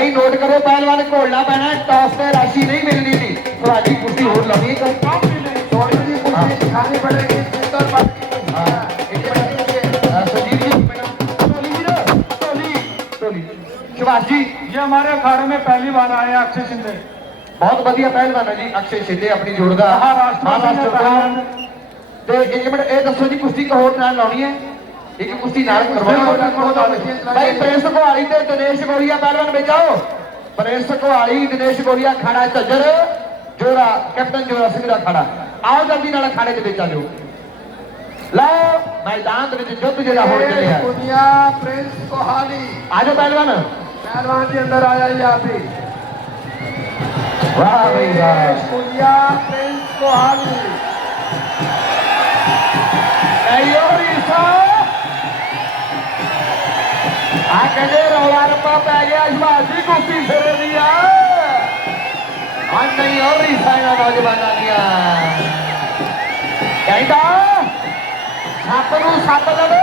भाई नोट करो पहलवान घोलना पैना टॉस से राशि नहीं मिलनी थी थोड़ी कुश्ती होर लवी थोड़ी जी कुश्ती खानी पड़ेगी शिवाज जी ये हमारे अखाड़े में पहली बार आए अक्षय शिंदे बहुत बढ़िया पहलवान है जी अक्षय शिंदे अपनी जोड़दा महाराष्ट्र तो एक मिनट ये दसो जी कुश्ती को होर नाल लाउणी है एक कुश्ती नाल करवाओ भाई प्रेस कोहाली ते दिनेश गोलिया पहलवान में जाओ प्रेस कोहाली दिनेश गोलिया खाड़ा झज्जर जोड़ा कैप्टन जोड़ा सिंह दा खाड़ा आओ जल्दी नाल खाड़े दे विच आ जाओ लो मैदान दे विच युद्ध जेड़ा होण चलिया दुनिया प्रेस कोहाली आ जाओ पहलवान पहलवान जी अंदर आ जाइए आप भी वाह भाई वाह दुनिया प्रेस कोहाली आ कहते रौला रप्पा पै गया शिवाजी कुश्ती सिरे दिया नहीं और रीसा इन्हां नौजवानां दियां कहंदा सप नूं सप लड़े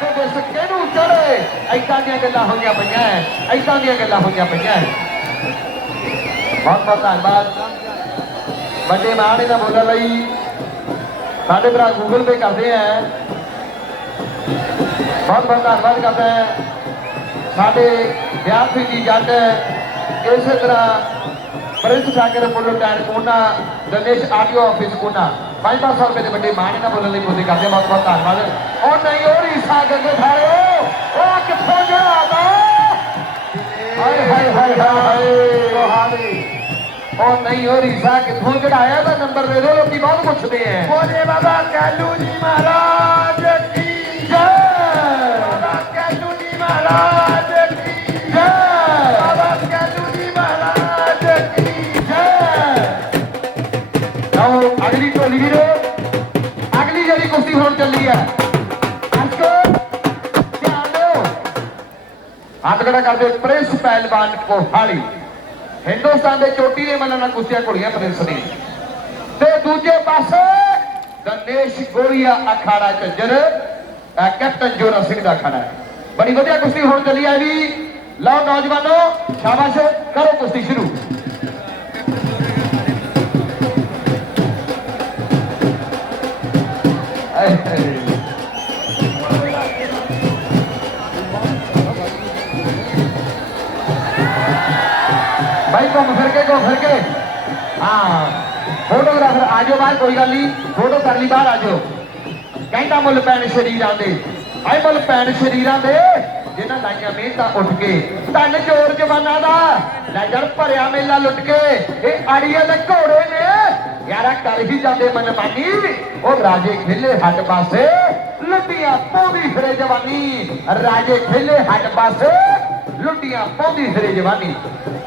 ते दिस किहनूं चढ़े ऐदां दीयां गल्लां होईयां पईयां ऐदां दीयां गल्लां होईयां पईयां बहुत बहुत धन्नवाद बड़े माण इन्हां बोलण लई साडे भरा गूगल पे करते हैं बहुत बहुत धन्यवाद करते हैं साढ़े विद्यार्थी जी जट इस तरह प्रिंस सागर मुल्ल टैन कोना दिनेश आडियो ऑफिस कोना 500 रुपए के बड़े मान ना बोलने बोलते करते बहुत बहुत धन्यवाद और नहीं और ईसा गंगे थारे ओ कित्थों जड़ा आता हाय हाय हाय हाय और नहीं और ईसा कित्थों चढ़ाया था नंबर दे दो लोग बहुत पूछते हैं बोले बाबा कैलू जी महाराज की जय बाबा कैलू जी महाराज की जय बाबा कैलू जी महाराज की जय आओ अगली टोली वीरो अगली जड़ी कुश्ती होने चली है इसको ध्यान दो हाथ खड़ा कर दो प्रिंस पहलवान कोहाली हिंदुस्तान के चोटी ने मल्लना कुश्तियां घोड़ियां प्रिंस ने ते दूजे पासे दिनेश गोलिया अखाड़ा झज्जर कैप्टन जोरा सिंह का अखाड़ा है बड़ी वधिया कुश्ती होने चली है भी लो नौजवानों शाबाश करो कुश्ती शुरू भाई घूम फिर के हाँ फोटोग्राफर आ जाओ बाहर कोई गल नहीं फोटो कर ली बाहर आ जाओ कहता मुल पैन शरीर दे आए मुल पैन शरीर दे जिन्हें लाइया मेहनत उठ के धन जोर जवाना का लैजर भरिया मेला लुट के ये आड़िया के घोड़े ने यारा कर ही जाते मनमानी वो राजे खेले हट पासे लुटिया पौधी फिरे जवानी राजे खेले हट पासे लुटिया पौधी फिरे जवानी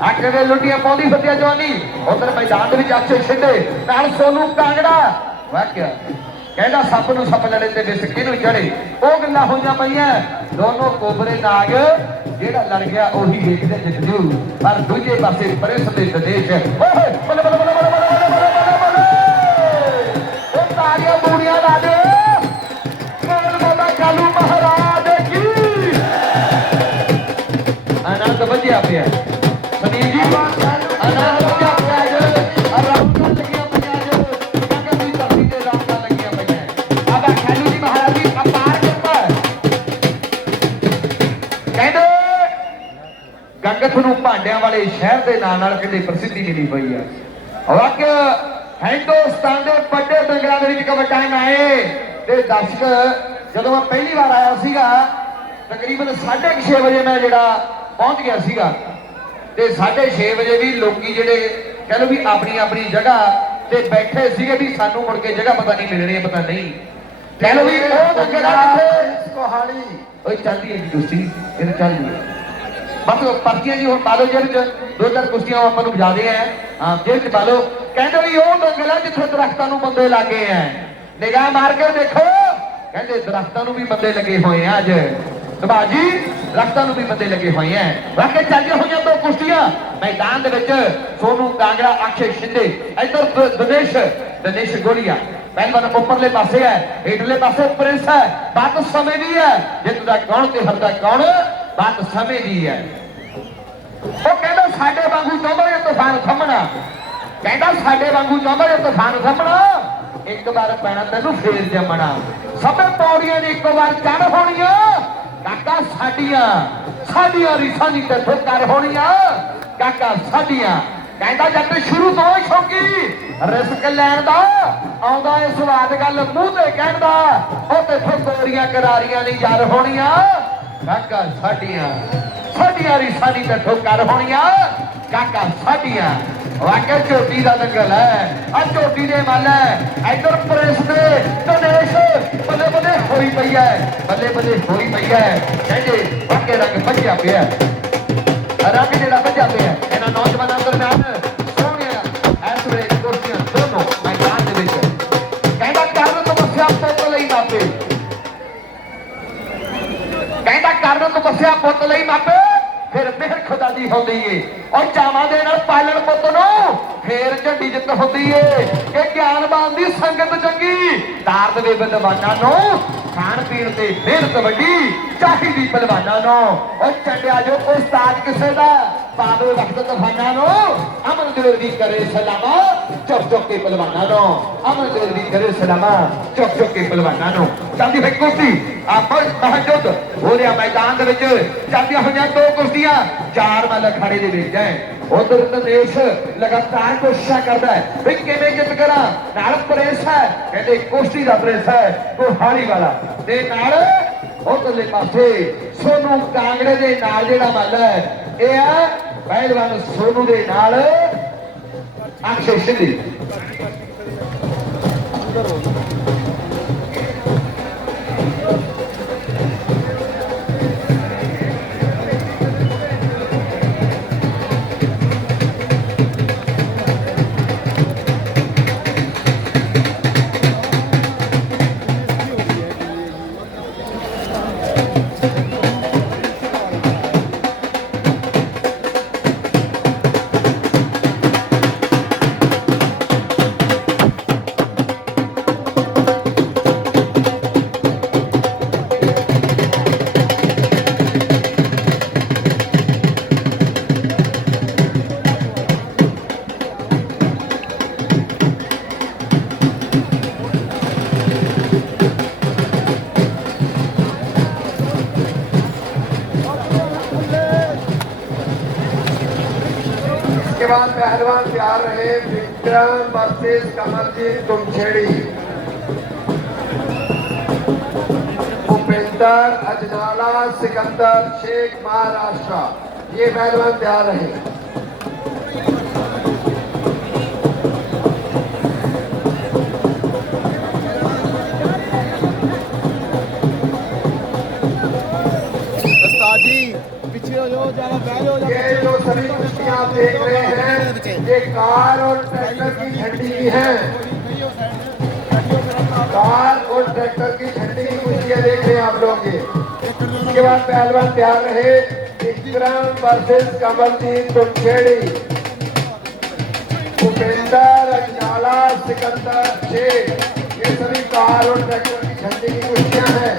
आखिर लुटिया पौधी फिर जवानी उधर मैदान में अक्षय शिंदे नाल सोनू कांगड़ा वाह क्या कहना सप नूं सप लड़े ते विस किहनूं चढ़े वो गल्लां होईयां पईयां दोनों कोबरे नाग जेड़ा लड़ गया ओही वेखदे जितजू पर दूजे पासे प्रिंस ते दिनेश ओए बल्ले बल्ले बल्ले बल्ले बल्ले बल्ले बल्ले ओ तालियां बूड़ियां ला दे बोल बाबा कालू महाराज की आनंद वजिया पिया सनील जी आनंद वजिया पिया जो राउंड लगियां पईयां जो गंगा दी धरती ते राउंड लगियां पईयां बाबा कालू जी महाराज जी अपार किरपा कहंदे गंगत नूं भांडियां वाले शहर के नाम नाल किते प्रसिद्धि मिली पई है और हिंदुस्तान के बड़े दंगलों के कबड्डा आए ते दर्शक जदों मैं पहली बार आया सीगा तकरीबन 6:30 बजे मैं जिहड़ा पहुंच गया सीगा ते 6:30 बजे भी लोकी जिहड़े कह लो भी अपनी अपनी जगह ते बैठे सीगे भी सानू मुड़ के जगह पता नहीं मिलनी पता नहीं कह लो भी कोहाली ओए चलदी है जी कुश्ती ये चल रही है बस पर्चियां जी हुण पा लो जेब च 2-4 कुश्तियां आपां नूं बजा दे हैं हां जेब च पा लो कहंदे भी ओह दंगल है जिथे दरख्तां नूं बंदे लागे हैं निगाह मार के देखो कहंदे दरख्तां नूं भी बंदे लगे हुए हैं अज सुभाजी दरख्तां नूं भी बंदे लगे हुए हैं वाकई चल हुई दो कुश्तियां मैदान दे विच सोनू कांगड़ा अक्षय शिंदे इधर दिनेश गोलिया पहलवान उपरले पासे है हेठले पासे प्रिंस है बात समय भी है जितदा कौन ते हरदा कौन बात समय दी है ਵਾਂਗੂ ਚਾਹੁੰਦਾ ਜੇ ਤੂਫਾਨ ਥੰਮਣਾ ਕਹਿੰਦਾ ਸਾਡੇ ਵਾਂਗੂ ਚਾਹੁੰਦਾ ਜੇ ਤੂਫਾਨ ਥੰਮਣਾ ਇੱਕ ਵਾਰ ਪੈਣਾ ਤੈਨੂੰ ਫੇਰ ਜੰਮਣਾ ਸਭੇ ਪੌੜੀਆਂ ਦੀ ਇੱਕ ਵਾਰ ਚੜ ਹੋਣੀਆਂ ਕਾਕਾ ਸਾਡੀਆਂ ਰੀਸਾਂ ਦੀ ਤੇ ਕਰ ਹੋਣੀਆਂ ਕਾਕਾ ਸਾਡੀਆਂ ਕਹਿੰਦਾ ਜੱਟ ਸ਼ੁਰੂ ਤੋਂ ਹੀ ਸ਼ੌਕੀ ਰਿਸਕ ਲੈਣ ਦਾ ਆਉਂਦਾ ਇਹ ਸਵਾਦ ਗੱਲ ਮੂੰਹ ਤੇ ਕਹਿਣ ਦਾ ਉਹ ਤੇ ਫਕੋਰੀਆਂ ਕਰਾਰੀਆਂ ਨਹੀਂ ਯਾਰ ਹੋਣੀਆਂ ਕਾਕਾ ਸਾਡੀਆਂ ਰੀਸਾਂ ਦੀ ਤੇ ਕਰ ਹੋਣੀਆਂ ਕਾਕਾ ਸਾਡੀਆਂ ਵਾਕਿਆ ਝੋਟੀ ਦਾ ਦੰਗਲ ਹੈ ਆ ਝੋਟੀ ਦੇ ਮੱਲ ਹੈ ਇਧਰ ਪ੍ਰੈਸ ਦੇ ਗਣੇਸ਼ ਬੱਲੇ ਬੱਲੇ ਹੋਈ ਪਈ ਹੈ ਕਹਿੰਦੇ ਵਾਕਿਆ ਰੰਗ ਭੱਜਿਆ ਪਿਆ ਰੰਗ ਜਿਹੜਾ ਭੱਜਿਆ ਪਿਆ ਇਹਨਾਂ ਨੌਜਵਾਨਾਂ ਦਰਮਿਆਨ ਸੋਹਣੀਆਂ ਇਸ ਵੇਲੇ ਕੁਸ਼ਤੀਆਂ ਦੋਨੋਂ ਮੈਦਾਨ ਦੇ ਵਿੱਚ ਕਹਿੰਦਾ ਕਰਨ ਤਪੱਸਿਆ ਪੁੱਤ ਲਈ ਮਾਪੇ ਫਿਰ ਮਿਹਰ ਖੁਦਾ ਦੀ ਹੁੰਦੀ ਏ ਔਰ ਚਾਵਾਂ ਦੇ ਨਾਲ ਪਾਲਣ ਪੁੱਤ ਨੂੰ ਫੇਰ ਝੰਡੀ ਜਿੱਤ ਹੁੰਦੀ ਏ ਇਹ ਗਿਆਨਵਾਨ ਦੀ ਸੰਗਤ ਚੰਗੀ ਤਾਰ ਦੇ ਵਿਦਵਾਨਾਂ ਨੂੰ ਖਾਣ ਪੀਣ ਤੇ ਮਿਹਨਤ ਵੱਡੀ ਚਾਹੀਦੀ ਪਹਿਲਵਾਨਾਂ ਨੂੰ ਉਹ ਚੰਡਿਆ ਜੋ ਉਸਤਾਦ ਕਿਸੇ ਦਾ ਪਾਵੇ ਵਕਤ ਤੂਫਾਨਾਂ ਨੂੰ ਅਮਨ ਦਿਲ ਦੀ ਕਰੇ ਸਲਾਮਾ ਚੁੱਕ ਕੇ ਪਹਿਲਵਾਨਾਂ ਨੂੰ ਅਮਨ ਦਿਲ ਦੀ ਕਰੇ ਸਲਾਮਾ ਚੁੱਕ ਕੇ ਪਹਿਲਵਾਨਾਂ ਨੂੰ ਚੱਲਦੀ ਹੋਈ ਕੁਸ਼ਤੀ ਆਪਾਂ ਮਹਾਯੁੱਧ ਹੋ ਰਿਹਾ ਮੈਦਾਨ ਦੇ ਵਿੱਚ ਚੱਲਦੀਆਂ ਹੋਈਆਂ ਦੋ ਕੁਸ਼ਤੀਆਂ ਚਾਰ ਮੱਲ ਅਖਾੜੇ ਦੇ ਵਿੱਚ ਹੈ ਉਧਰ ਦਨੇਸ਼ ਲਗਾਤਾਰ ਕੋਸ਼ਿਸ਼ਾਂ ਕਰਦਾ ਹੈ ਵੀ ਕਿਵੇਂ ਜਿੱਤ ਕਰਾਂ ਨਾਲ ਪ੍ਰੇਸ ਹੈ ਕਹਿੰਦੇ ਕੁਸ਼ਤੀ ਦਾ ਪ੍ਰੇਸ ਹੈ ਕੋਹਾਲੀ ਵਾਲਾ ਤੇ ਨਾਲ ਉਧਰਲੇ ਪਾਸੇ ਸੋਨੂ ਕਾਂਗੜੇ ਦੇ ਨਾਲ ਜਿਹੜਾ ਮੱਲ ਹੈ ਇਹ ਹੈ ਪਹਿਲਵਾਨ ਸੋਨੂ ਦੇ ਨਾਲ ਅਕਸ਼ੇ ਸ਼ਿੰਦੇ बाद पहलवान तैयार रहे विक्रम वर्सेस कमलजीत तुमछेड़ी भूपेंद्र अजनाला सिकंदर शेख महाराष्ट्र ये पहलवान तैयार रहे ये जो सभी कुश्तियां आप देख रहे हैं ये कार और ट्रैक्टर की झंडी की है कार और ट्रैक्टर की झंडी की कुश्तियां देख रहे हैं आप लोग ये इसके बाद पहलवान तैयार रहे विक्रम वर्सेस कमलजीत तुमछेड़ी भूपेंद्र अजनाला सिकंदर शेख ये सभी कार और ट्रैक्टर की झंडी की कुश्तियां हैं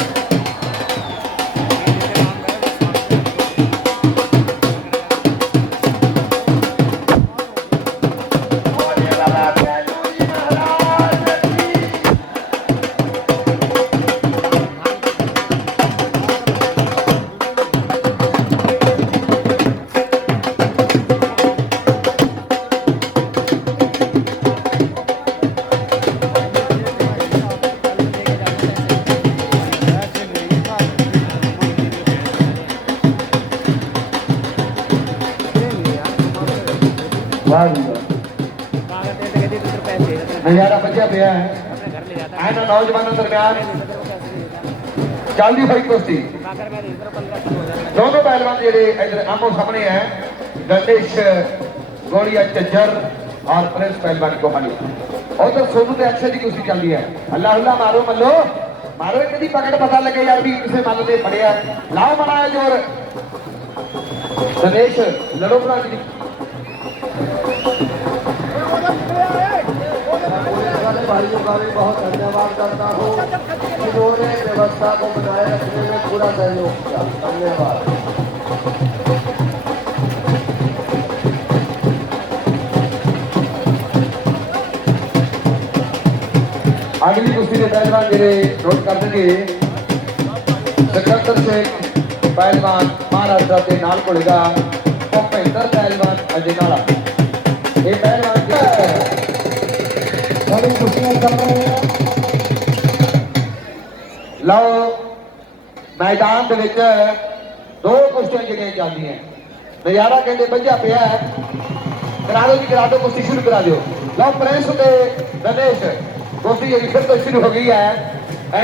नजारा बचा पिया है ਇਹਨਾਂ ਨੌਜਵਾਨਾਂ ਦਰਮਿਆਨ ਚੱਲਦੀ ਹੋਈ ਕੁਸ਼ਤੀ दोनों पहलवान ਜਿਹੜੇ ਇਧਰ ਆਮੋ ਸਾਹਮਣੇ ਹੈ गणेश गोलिया चज्जर और प्रिंस पहलवान कोहाली उधर सोनू ते अक्षय की कुश्ती चल रही है अल्लाह अल्लाह मारो मल्लो मारो एक दी पकड़ पता लगे यार भी किसे मल ने पड़िया लाओ मनाया जोर गणेश लड़ो भरा जी भाइयों का भी बहुत धन्यवाद करता हूँ जिन्होंने व्यवस्था को बनाए रखने में पूरा सहयोग किया धन्यवाद अगली कुश्ती के पहलवान जिहड़े नोट कर देंगे सिकंदर शेख पहलवान महाराष्ट्र के नाल घुलेगा भुपेंद्र पहलवान अजनाला ये पहलवान बड़ी खुशियां चल रही हैं। लो मैदान दे विच दो कुश्तियां जिहड़ियां चलदियां नज़ारा कहते बंझा पिया है करा दो जी करा दो कुश्ती शुरू करा दो लो प्रिंस ते गणेश कुश्ती जी फिर तो शुरू हो गई है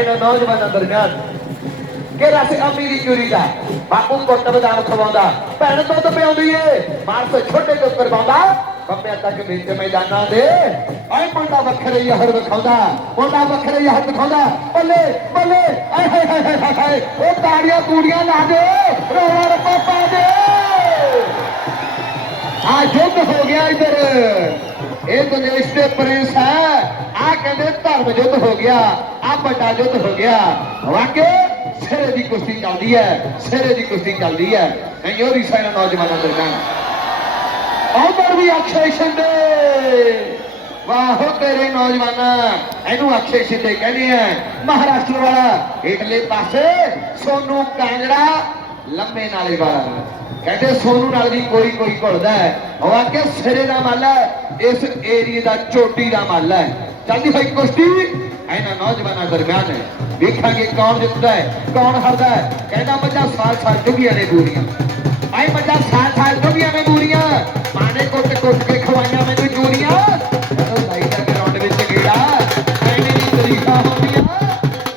इन्हां नौजवानों दरमियान कि रस अमीरी चूरी का बापू कुट बदाम खवाउंदा भैन दुध पिआउंदी है मारस छोटे तो करवाउंदा बंबिया तक बीच मैदानां दे ऐ मुंडा वखरे यहर विखाउंदा मुंडा वखरे यहर विखाउंदा बल्ले बल्ले आय हाय हाय हाय हाय ओ ताड़ियां तूड़ियां ला दे रोड़ा रप्पा पा दे आज युद्ध हो गया इधर ये गणेश ते प्रिंस है आ कहते धर्म युद्ध हो गया आ बड़ा युद्ध हो गया वाकई सिरे की कुश्ती चलती है सिरे की कुश्ती चलती है योरी साइड नौजवानों दरमियान उधर भी अक्षय शिंदे वाहो तेरे नौजवान इनू अक्षय शिंदे कहने हैं महाराष्ट्र वाला इटले पासे सोनू कांगड़ा लंबे नाले वाला कहते सोनू नाल भी कोई कोई घुलदा है वाकई सिरे का मल है इस एरिए का चोटी का मल है चलती हुई कुश्ती इन्हां नौजवानों दरमियान है देखा कौन जितता है कौन हारदा है कहना मजा साल साल डुबिया ने पूरियां आई मजा साल साल डुबिया ने पूरियां माने कुट कुट के खवाइया मैनू चूड़ियां भाई का ग्राउंड विच गेड़ा एवें दी तरीफां होंदियां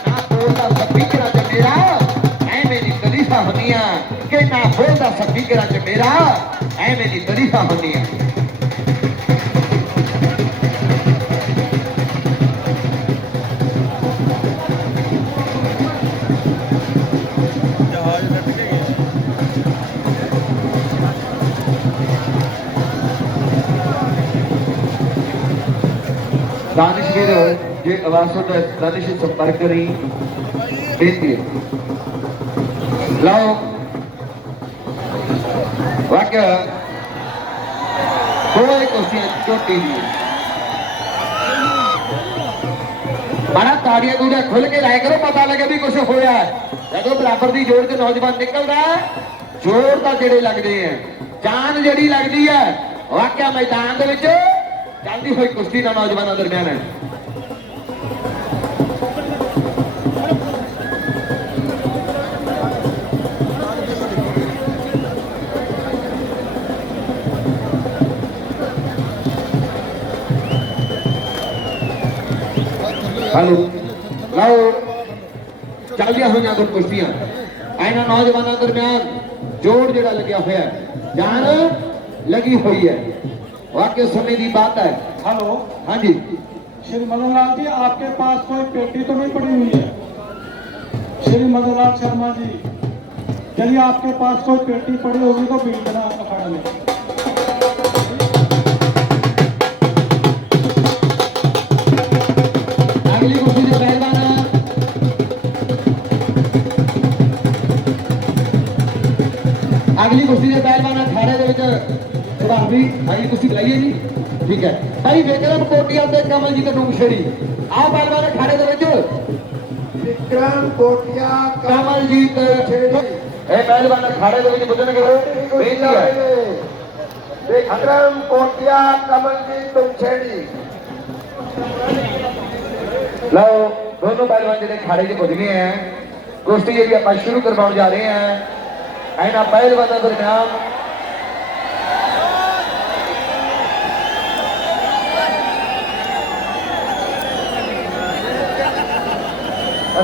ना बोलदा स्पीकरां च मेरा एवें दी तरीफां होंदियां कि ना बोलदा स्पीकरां च मेरा एवें दी तरीफां होंदियां दानिशवीर जे आवाज सुन दानिश संपर्क करी बेनती है लाओ वाक्य कोई कुर्सियां चोटी दी माना ताड़ियां दूड़ियां खुल के लाया करो पता लगे भी कुछ होया है जो बराबर की जोड़ के नौजवान निकलता है जोर तो जेड़े लगते हैं जान जड़ी लगती है वाक्य मैदान दे विच चलती हुई कुश्ती का नौजवानों दरमियान है हेलो लाओ चलदियां हुई कुछ कुश्तियां इन्हां नौजवानों दरमियान जोड़ जिहड़ा लग्या होया जान लगी हुई है वाकई समय की बात है हेलो हाँ जी श्री मदनलाल जी आपके पास कोई पेटी तो नहीं पड़ी हुई है श्री मदनलाल शर्मा जी यदि आपके पास कोई पेटी पड़ी होगी तो बीच देना अखाड़े में अगली कुश्ती से पहलवान अगली कुश्ती से पहलवान अखाड़े दे विच भी अगली कुश्ती बुलाइए जी ठीक है भाई विक्रम कोटिया ते कमलजीत डूंगछेड़ी आओ पहलवान अखाड़े दे विच विक्रम कोटिया कमलजीत ए पहलवान अखाड़े दे विच बुझणगे बेनती है विक्रम कोटिया कमलजीत डूंगछेड़ी लो दोनों पहलवान जिहड़े अखाड़े च पुज गए हैं कुश्ती जी आप शुरू करवाउण जा रहे हैं इन्हां पहलवानों दरमियान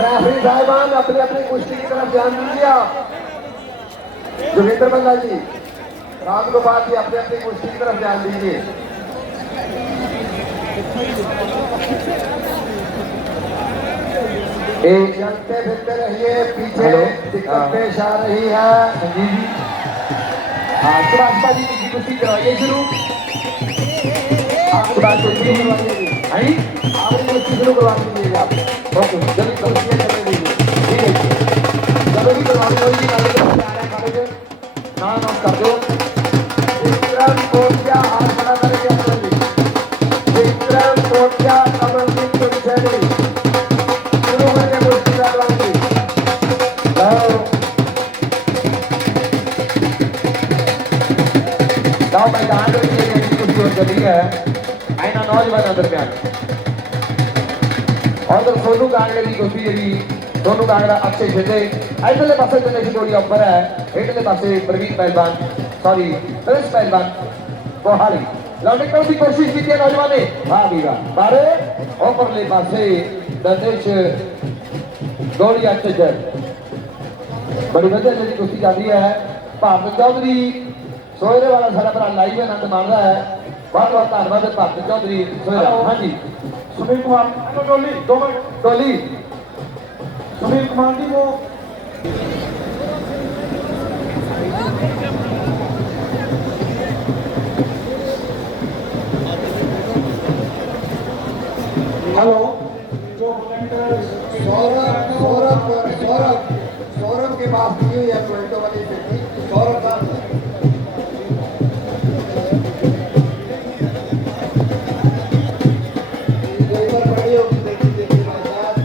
रेफरी साहिबान अपनी अपनी कुश्ती की तरफ ध्यान दीजिए आप जोगिंदर बंदा जी राम गोपाल जी अपनी अपनी कुश्ती की तरफ ध्यान दीजिए चलते फिरते रहिए पीछे दिक्कत पेश आ रही है जी हाँ सुभाष भाजी की कुश्ती करवाइए शुरू आप बात शुरू करवाइए जी आपने कुश्ती शुरू करवा दीजिएगा आप ओके जल्दी कुश्ती करने दीजिए ठीक है जब भी करवाने वाली जी ना ना कर दो विक्रम कोटिया हाथ बड़ा करके विक्रम कोटिया कमलजीत डूंगछेड़ी ਲਓ ਮੈਦਾਨ ਦੇ ਵਿੱਚ ਜਿਹੜੀ ਕੁਸ਼ਤੀ ਹੋ ਚੱਲੀ ਹੈ ਇਹਨਾਂ ਨੌਜਵਾਨਾਂ ਦਰਮਿਆਨ। ਉਧਰ ਸੋਨੂ ਕਾਂਗੜੇ ਦੀ ਕੁਸ਼ਤੀ ਜਿਹੜੀ ਸੋਨੂ ਕਾਂਗੜਾ ਅਕਸ਼ੇ ਸ਼ਿੰਦੇ, ਇਧਰਲੇ ਪਾਸੇ ਦਿਨੇਸ਼ ਗੋਲੀਆ ਉੱਪਰ ਹੈ, ਇਧਰਲੇ ਪਾਸੇ ਪ੍ਰਵੀਨ ਪਹਿਲਵਾਨ ਸੌਰੀ ਪ੍ਰਿੰਸ ਪਹਿਲਵਾਨ ਕੋਹਾਲੀ। ਲਓ ਨਿਕਲਣ ਦੀ ਕੋਸ਼ਿਸ਼ ਕੀਤੀ ਹੈ ਨੌਜਵਾਨ ਨੇ, ਵਾਹ ਵੀ ਵਾਹ, ਪਰ ਉੱਪਰਲੇ ਪਾਸੇ ਦਿਨੇਸ਼ ਗੋਲੀਆ ਚੱਜਰ। ਬੜੀ ਵਧੀਆ ਜਿਹੜੀ ਕੁਸ਼ਤੀ ਚੱਲਦੀ ਹੈ। ਭਾਰਤ ਚੌਧਰੀ ਸੋਹਰੇ ਵਾਲਾ ਸਾਡਾ ਭਰਾ ਲਾਈਵ ਆਨੰਦ ਮਾਣਦਾ ਹੈ। ਬਹੁਤ ਬਹੁਤ ਧੰਨਵਾਦ ਭਾਰਤ ਚੌਧਰੀ ਸੋਹਰਾ। ਹਾਂਜੀ सुनील कुमार डोली 2 मिनट। ਟੋਲੀ सुनील कुमार जी वो हेलो जो सौरभ सौरभ सौरभ सौरभ के पास दी हुई है टोरेंटो वाली पेटी। सौरभ का ऊपर पड़ी होगी, देखिए देखिए भाई साहब,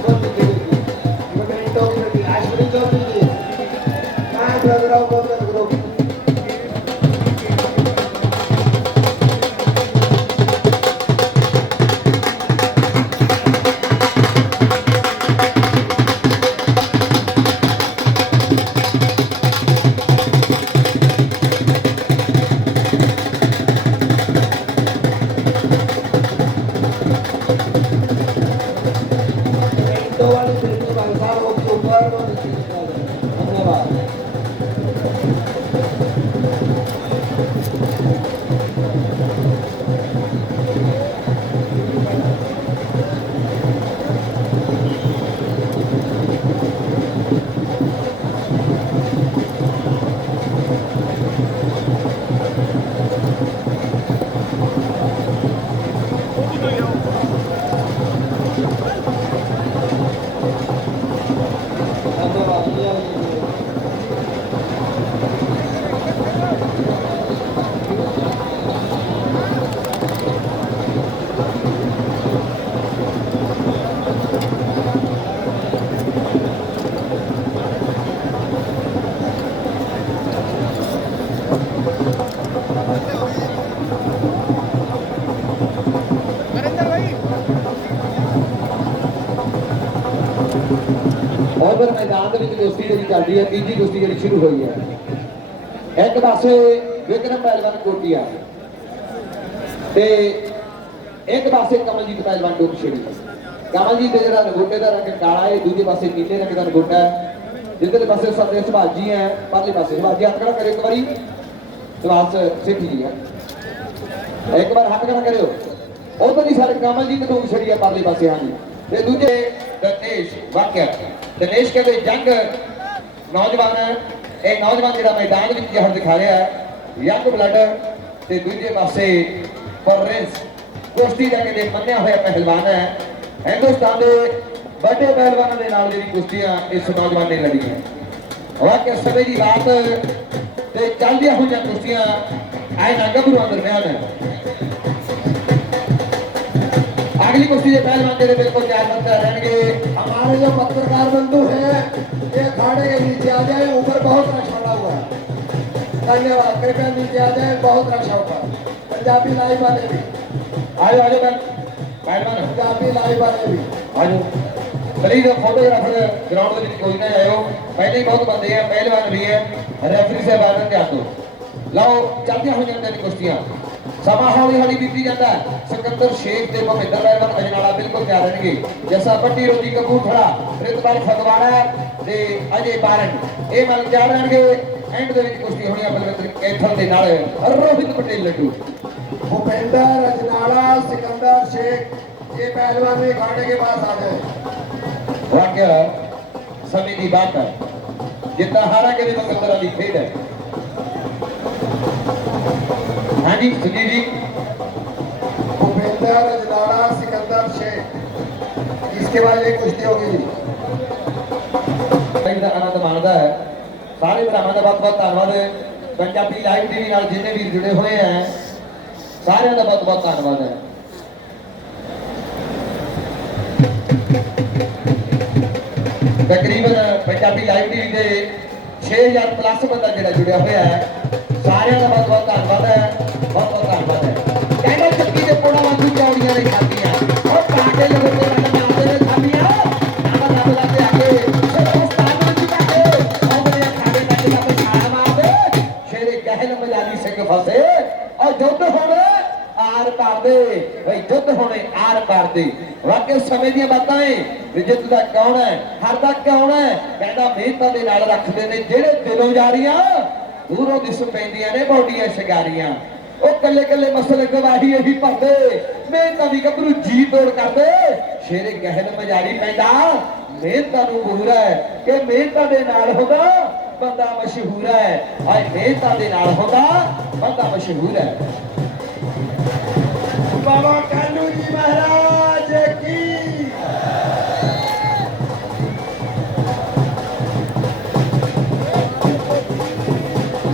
बहुत दिखेगी टोरेंटो की पेटी। आश्विनी चौधरी जी मैं लग रहा हूँ बहुत लग रहा हूँ। टोरेंटो वाली पेटी भाई साहब वो ऊपर वो नीचे निकाल दें। धन्यवाद। ਉਧਰ ਮੈਦਾਨ ਦੇ ਵਿੱਚ ਕੁਸ਼ਤੀ ਜਿਹੜੀ ਚੱਲਦੀ ਹੈ, ਤੀਜੀ ਕੁਸ਼ਤੀ ਜਿਹੜੀ ਸ਼ੁਰੂ ਹੋਈ ਹੈ। ਇੱਕ ਪਾਸੇ ਵਿਕਰਮ ਪਹਿਲਵਾਨ ਕੋਟੀਆ ਤੇ ਇੱਕ ਪਾਸੇ ਕਮਲਜੀਤ ਪਹਿਲਵਾਨ ਡੋਕਸ਼ੇੜੀ। ਕਮਲਜੀਤ ਦੇ ਜਿਹੜਾ ਨਗੋਟੇ ਦਾ ਰੰਗ ਕਾਲਾ ਹੈ, ਦੂਜੇ ਪਾਸੇ ਨੀਲੇ ਰੰਗ ਦਾ ਨਗੋਟਾ ਹੈ। ਜਿੱਧਰਲੇ ਪਾਸੇ ਸਾਡੇ ਸੁਭਾਜੀ ਹੈ, ਪਰਲੇ ਪਾਸੇ ਸੁਭਾਜੀ ਹੱਥ ਖੜਾ ਕਰਿਓ ਇੱਕ ਵਾਰੀ। ਸਵਾਸ ਸਿੱਧੀ ਜੀ ਹੈ, ਇੱਕ ਵਾਰ ਹੱਥ ਖੜਾ ਕਰਿਓ। ਉਧਰ ਦੀ ਸਾਡੇ ਕਮਲਜੀਤ ਡੋਕਸ਼ੇੜੀ ਹੈ ਪਰਲੇ ਪਾਸੇ। ਹਾਂਜੀ ਤੇ ਦੂਜੇ ਦਿਨੇਸ਼ ਵਾਕਿਆ। ਦਿਨੇਸ਼ ਕਹਿੰਦੇ ਜੰਗ ਨੌਜਵਾਨ, ਇਹ ਨੌਜਵਾਨ ਜਿਹੜਾ ਮੈਦਾਨ ਵਿੱਚ ਜਹਰ ਦਿਖਾ ਰਿਹਾ ਹੈ, ਯੰਗ ਬਲੱਡ। ਤੇ ਦੂਜੇ ਪਾਸੇ ਫੋਰੈਂਸ ਕੁਸ਼ਤੀ ਦਾ ਕਹਿੰਦੇ ਮੰਨਿਆ ਹੋਇਆ ਪਹਿਲਵਾਨ ਹੈ। ਹਿੰਦੁਸਤਾਨ ਦੇ ਵੱਡੇ ਪਹਿਲਵਾਨਾਂ ਦੇ ਨਾਲ ਜਿਹੜੀ ਕੁਸ਼ਤੀਆਂ ਇਸ ਨੌਜਵਾਨ ਨੇ ਲੜੀਆਂ। ਵਾਕਿਆ ਸਮੇਂ ਦੀ ਬਾਤ ਤੇ ਚੱਲਦੀਆਂ ਹੋਈਆਂ ਕੁਸ਼ਤੀਆਂ ਐਨਾ ਗੱਭਰੂਆਂ ਦਰਮਿਆਨ। अगली कुश्ती के पहलवान तेरे बिल्कुल तैयार बनते रहेंगे। हमारे जो पत्रकार बंधु हैं ये अखाड़े के नीचे आ जाए, ऊपर बहुत रश पड़ा हुआ है। धन्यवाद, कृपया नीचे आ जाए, बहुत रश है ऊपर। पंजाबी लाइव वाले भी आज आज पहलवान पंजाबी लाइव वाले भी आज प्लीज फोटोग्राफर ग्राउंड में कोई ना आयो, पहले ही बहुत बंदे हैं, पहलवान भी है, रेफरी से बाहर ध्यान दो। लाओ चलते हो जाते कुश्तियां, समा हौली हौली बीती जाता है। सिकंदर शेख ते भविंदर पहलवान अजनाला बिल्कुल तैयार रहेंगे। जैसा पट्टी रोटी कपूरथला रितपाल फगवाड़ा ते अजय बारन ये मल तैयार रहेंगे। एंड दे विच कुश्ती होनी है बलविंदर कैथल दे नाल रोहित पटेल लड्डू। भूपेंद्र अजनाला सिकंदर शेख ये पहलवान भी अखाड़े के पास आ गए। वाकया समय की बात है, जितना हारांगे भी मगर तरह की खेड है। हाँ जी सुजीत जी। भूपेंद्र अजनाला सिकंदर शेख, इसके बाद एक कुश्ती होगी। ਦਾ ਆਨੰਦ ਮਾਣਦਾ ਹੈ। ਸਾਰੇ ਭਰਾਵਾਂ ਦਾ ਬਹੁਤ ਬਹੁਤ ਧੰਨਵਾਦ। ਪੰਜਾਬੀ ਲਾਈਵ ਟੀਵੀ ਨਾਲ ਜਿੰਨੇ ਵੀ ਜੁੜੇ ਹੋਏ ਹੈ ਸਾਰਿਆਂ ਦਾ ਬਹੁਤ ਬਹੁਤ ਧੰਨਵਾਦ ਹੈ। ਤਕਰੀਬਨ ਪੰਜਾਬੀ ਲਾਈਵ ਟੀਵੀ ਦੇ 6000 ਪਲੱਸ ਬੰਦਾ ਜਿਹੜਾ ਜੁੜਿਆ ਹੋਇਆ ਹੈ, ਸਾਰਿਆਂ ਦਾ ਬਹੁਤ ਬਹੁਤ लाली सिंह फसे और युद्ध होने आर पार दे भाई युद्ध होने आर पार दे वाकई समय दी बातां है जितदा कौन है हारदा कौन है कहता मेहनत दे नाल रखदे ने जेड़े दिलों जारियां दूरों दिस पैंदियां ने बॉडियां शिकारियां ओ कल्ले कल्ले मसले गवाही यही भरदे मेहनत दी गबरू जी तोड़ करदे शेरे गहन मजारी पैंदा मेहनत नूं बूरा है कि मेहनत दे नाल होगा बंदा मशहूर है हाय मेहनत दे नाल होगा बंदा मशहूर है बाबा कालू जी महाराज की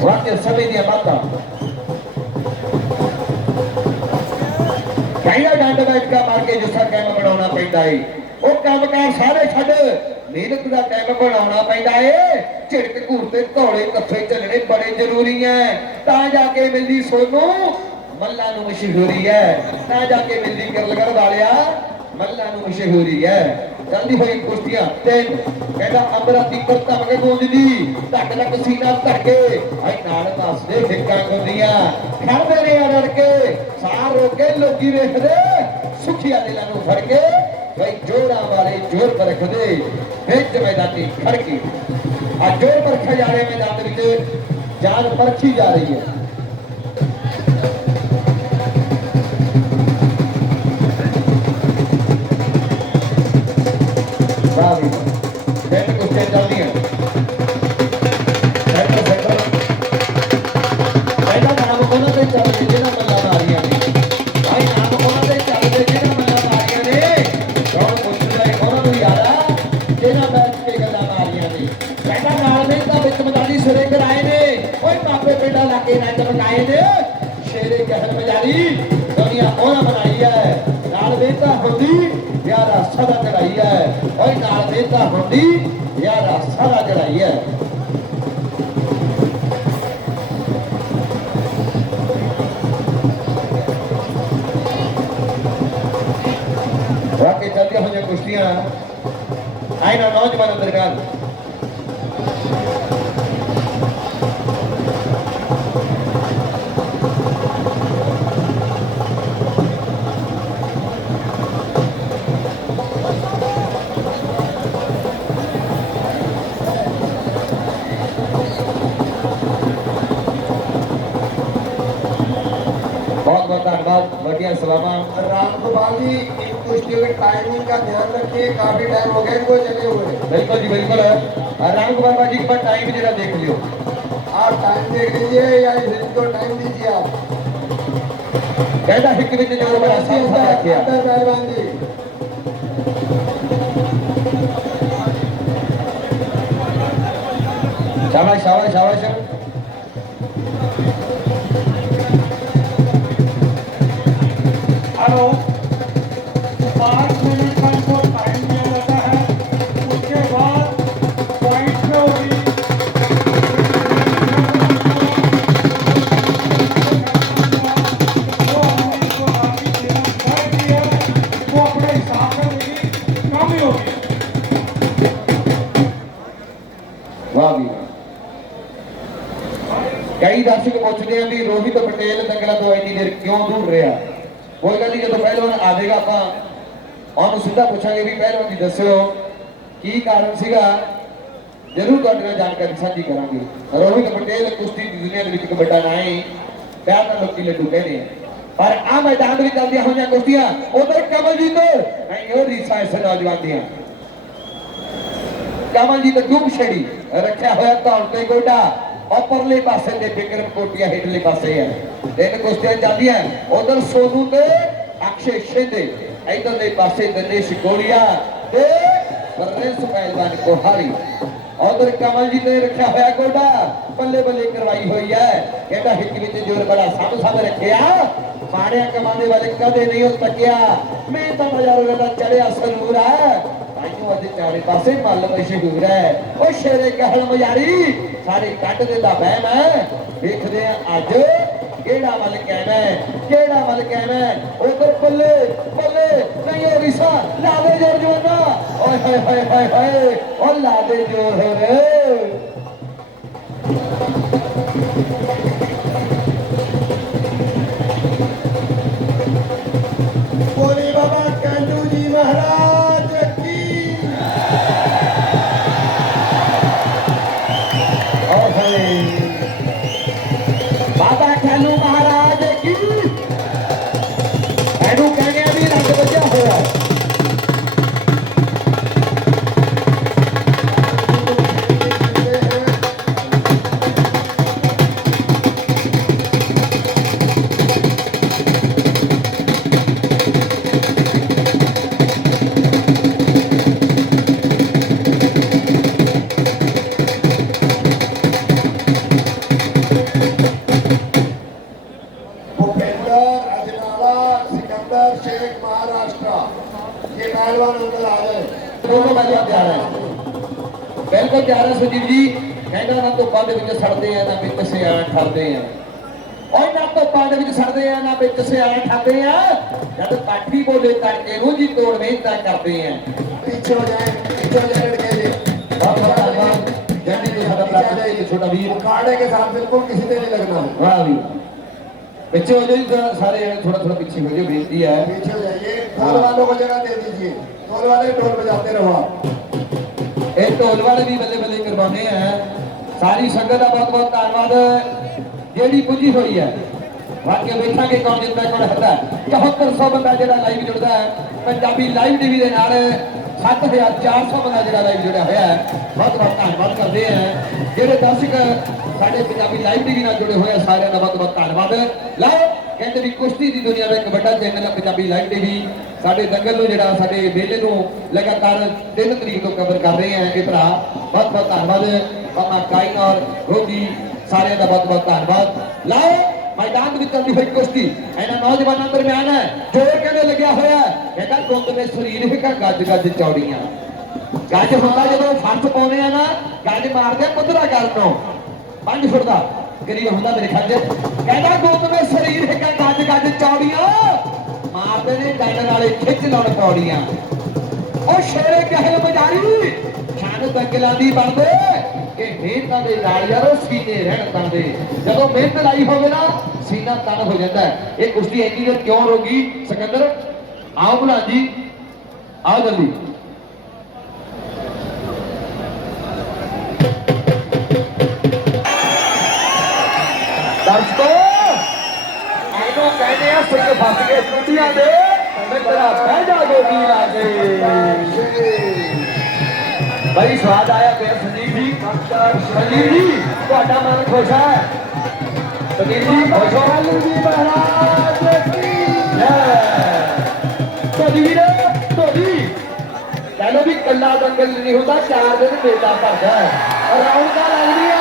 वाकई समय दी बातां कईया डंड बैठका मार के जिसका कैम बनाना पैंदा है वो कामकार सारे छड्ड मेहनत का कैम बनाना पैंदा है झिड़क घूरते घोड़े कथे चलने बड़े जरूरी है ता जाके मिलदी सोनू मल्ला नूं मशहूरी है ता जाके मिलदी करलगढ़ वालिया मल्ला नूं मशहूरी है चलदी होई कुश्तियां तीन कहदा अमरती करता मगे गोंदी धक धक सीना धड़के आई नाल हसदे फिक्का गोंदियां खड़दे ने अड़ के सार रोके लोकी वेखदे सुखिया दिलां नूं फड़ के भाई जोड़ा वाले जोर पर रखदे विच मैदानी खड़के आ जोर पर खजारे मैदान विच जान परखी जा रही है शेरे कहल मजारी दुनिया ओना बनाई है नाल बेटा होंदी यारा सदा चढ़ाई है ओए नाल बेटा होंदी यारा सदा चढ़ाई है वाकई चलती हुई कुश्तियां आए ना नौजवान दरगाह धन्यवाद बढ़िया सलामा राम गोपाल जी इन कुश्तियों के टाइमिंग का ध्यान रखिए काफी टाइम हो गया इनको चले हुए बिल्कुल जी बिल्कुल राम कुमार जी का टाइम जरा देख लियो आप टाइम देख लीजिए या इनको टाइम दीजिए आप कहता हिक विच जो बड़ा साथ रखिया पहलवान जी शाबाश शाबाश शाबाश हेलो 5 मिनट का इनको टाइम दिया जाता है उसके बाद पॉइंट में होगी वो हमने इनको काफी देना तय की है वो अपने हिसाब से देगी कम ही होगी वाह भी कई दर्शक पूछते हैं भी रोहित पटेल दंगला तो इतनी देर क्यों दूर रहा कोई गल नहीं जो पहलवान आवेगा आप सीधा पूछांगे भी पहलवान जी दस्यो की कारण सीगा जरूर तुहाडे नाल जानकारी साझी करांगे रोहित पटेल कुश्ती दी दुनिया दे विच एक बड़ा नाम है प्यार नाल लोकी लड्डू कहते हैं पर आ मैदान दे विच चलदियां होईयां कुश्तियां उधर कमलजीत नहीं और रीसा इस नौजवान दियां कमलजीत डूब छड़ी रखिया होया धौन ते गोडा और परले पासे ते विक्रम कोटिया हेठले पासे है तीन कुश्तियां चलदियां उधर सोनू ते अक्षय शिंदे इधरले पासे दिनेश गोलिया ते प्रिंस पहलवान कोहारी उधर कमलजीत ने रखा होया गोडा बल्ले बल्ले करवाई हुई है कहता हिक विच जोर बड़ा सब रखिया माड़िया कमाने वाले कदे नहीं हो तकिया मैं तो नजारों का चढ़िया सरूर है चारे पासे मल मशहूर है ओ शेरे कहल मजारी सारे कट दे दा बहम है देखदे अज केड़ा मल कहना है केड़ा मल कहना है उधर बल्ले बल्ले नहीं हो रिसा ला दे जोर जवाना ओए हाय हाय हाय हाय ओ ला दे जोर रे पहलवान अंदर आ गए दोनों मैच ਤਿਆਰ ਹੈ ਬਿਲਕੁਲ ਤਿਆਰ ਹੈ ਸੁਜੀਤ ਜੀ ਕਹਿੰਦਾ ਨਾ ਧੁੱਪਾਂ ਦੇ ਵਿੱਚ ਸੜਦੇ ਆ ਨਾ ਵਿੱਚ ਸਿਆਣ ਠਰਦੇ ਆ ਉਹ ਨਾ ਧੁੱਪਾਂ ਦੇ ਵਿੱਚ ਸੜਦੇ ਆ ਨਾ ਵਿੱਚ ਸਿਆਣ ਠਰਦੇ ਆ ਜਦ ਕਾਠੀ ਬੋਲੇ ਤੜਕੇ ਨੂੰ ਜੀ ਤੋੜ ਮਿਹਨਤਾਂ ਕਰਦੇ ਆ पीछे हो जाए लड़के जी ਬਹੁਤ ਬਹੁਤ ਧੰਨਵਾਦ ਜੈਨੀ ਜੀ ਸਾਡਾ ਪ੍ਰਾਪਤ ਹੈ ਛੋਟਾ ਵੀਰ अखाड़े के साथ बिल्कुल किसी ने नहीं लगना ਵਾਹ ਵੀ ਪਿੱਛੇ ਹੋ ਜਾਓ ਸਾਰੇ ਜਣੇ ਥੋੜਾ ਥੋੜਾ ਪਿੱਛੇ ਹੋ ਜਾਓ ਬੇਨਤੀ ਹੈ पीछे हो जाइए ढोल वालों को जगह दे दीजिए ढोल वाले ढोल बजाते रहो आप ਇਹ ਢੋਲ ਵਾਲੇ ਵੀ ਬੱਲੇ ਬੱਲੇ ਕਰਵਾਉਂਦੇ ਆ ਸਾਰੀ ਸੰਗਤ ਦਾ ਬਹੁਤ ਬਹੁਤ ਧੰਨਵਾਦ ਜਿਹੜੀ ਪੁੱਜੀ ਹੋਈ ਹੈ ਵਾਕਿਆ ਵੇਖਾਂਗੇ ਕੌਣ ਜਿੱਤਦਾ ਕੌਣ ਹਾਰਦਾ 7400 ਬੰਦਾ ਜਿਹੜਾ ਲਾਈਵ ਜੁੜਦਾ ਹੈ ਪੰਜਾਬੀ ਲਾਈਵ ਟੀਵੀ ਦੇ ਨਾਲ 7400 ਬੰਦਾ ਜਿਹੜਾ ਲਾਈਵ ਜੁੜਿਆ ਹੋਇਆ ਹੈ ਬਹੁਤ ਬਹੁਤ ਧੰਨਵਾਦ ਕਰਦੇ ਆ ਜਿਹੜੇ ਦਰਸ਼ਕ ਸਾਡੇ ਪੰਜਾਬੀ ਲਾਈਵ ਟੀਵੀ ਨਾਲ ਜੁੜੇ ਹੋਏ ਆ ਸਾਰਿਆਂ ਦਾ ਬਹੁਤ ਬਹੁਤ ਧੰਨਵਾਦ ਲਓ ਕਹਿੰਦੇ ਵੀ ਕੁਸ਼ਤੀ ਦੀ ਦੁਨੀਆ ਦਾ ਇੱਕ ਵੱਡਾ ਚੈਨਲ ਹੈ ਪੰਜਾਬੀ ਲਾਈਵ ਟੀਵੀ ਸਾਡੇ ਦੰਗਲ ਨੂੰ ਜਿਹੜਾ ਸਾਡੇ ਮੇਲੇ ਨੂੰ ਲਗਾਤਾਰ 3 ਤਰੀਕ ਤੋਂ ਕਵਰ ਕਰ ਰਹੇ ਆ ਇਹ ਭਰਾ ਬਹੁਤ ਬਹੁਤ ਧੰਨਵਾਦ ਮਾਮਾ ਕਾਇਨ ਔਰ ਰੋਗੀ ਸਾਰਿਆਂ ਦਾ ਬਹੁਤ ਬਹੁਤ ਧੰਨਵਾਦ ਲਾਓ मैदान में चलती हुई कुश्ती ਇਹਨਾਂ ਨੌਜਵਾਨਾਂ ਦਰਮਿਆਨ ਹੈ ਜੋਰ ਕਹਿੰਦੇ ਲੱਗਿਆ ਹੋਇਆ ਕਹਿੰਦਾ ਗੁੰਦ ਦੇ ਸਰੀਰ ਹੀ ਕਾ ਗੱਜ ਗੱਜ ਚੌੜੀਆਂ ਗੱਜ ਹੁੰਦਾ ਜਦੋਂ ਫਰਸ਼ ਪਾਉਂਦੇ ਆ ਨਾ ਗੱਜ ਮਾਰਦੇ ਮੁੱਦਰਾ ਕਰਨ ਨੂੰ 5 ਫੁੱਟ ਦਾ ਕਰੀਬ ਹੁੰਦਾ ਮੇਰੇ ਖਿਆਲ ਚ ਕਹਿੰਦਾ ਗੁੰਦ ਦੇ ਸਰੀਰ ਹੀ ਕਾ ਗੱਜ ਗੱਜ ਚੌੜੀਆਂ ਮਾਰਦੇ ਨੇ ਡੰਡ ਨਾਲੇ ਖਿੱਚ ਲਾਉਣ ਪੌੜੀਆਂ ਉਹ ਸ਼ੇਰੇ ਕਹਿਲ ਬਜਾਰੀ ਛਾਨ ਦੰਗਲਾਂ ਦੀ ਬਣਦੇ ਕਿ ਮਿਹਨਤਾਂ ਦੇ ਨਾਲ ਯਾਰੋ ਸੀਨੇ ਰਹਿਣ ਤਣਦੇ ਜਦੋਂ ਮਿਹਨਤ ਲਾਈ ਹੋਵੇ ਨਾ ਸੀਨਾ ਤਣ ਹੋ ਜਾਂਦਾ ਹੈ ਇਹ ਕੁਸ਼ਤੀ ਇੰਨੀ ਦੇਰ ਕਿਉਂ ਰੋਗੀ ਸਿਕੰਦਰ ਆਓ ਭਲਾ ਜੀ ਆਓ ਜਲਦੀ ਦਰਸ਼ਕੋ ਇਹਨੂੰ ਕਹਿੰਦੇ ਆ ਸਿੰਘ ਫਸ ਗਏ ਕੁੱਤੀਆਂ ਦੇ ਮਿੱਤਰਾ ਬਹਿ ਜਾ ਗੋਦੀ ਲਾ ਕੇ ਬੜੀ ਸਵਾਦ ਆਇਆ ਪਿਆ ਸੰਜੀਵ ਜੀ ਸੰਜੀਵ ਜੀ ਤੁਹਾਡਾ ਮਨ ਖੁਸ਼ ਹੈ ਸੰਜੀਵ ਜੀ ਖੁਸ਼ ਹੋ ਲਾਲੂ ਜੀ ਮਹਾਰਾਜ ਕੀ ਜੈ ਤੁਹਾਡੀ ਵੀਰ ਤੁਹਾਡੀ ਕਹਿੰਦੇ ਵੀ ਕੱਲਾ ਦੰਗਲ ਨਹੀਂ ਹੁੰਦਾ 4 ਦਿਨ ਮੇਲਾ ਭਰਦਾ ਹੈ ਰੌਣਕਾਂ ਲੱਗਦੀਆਂ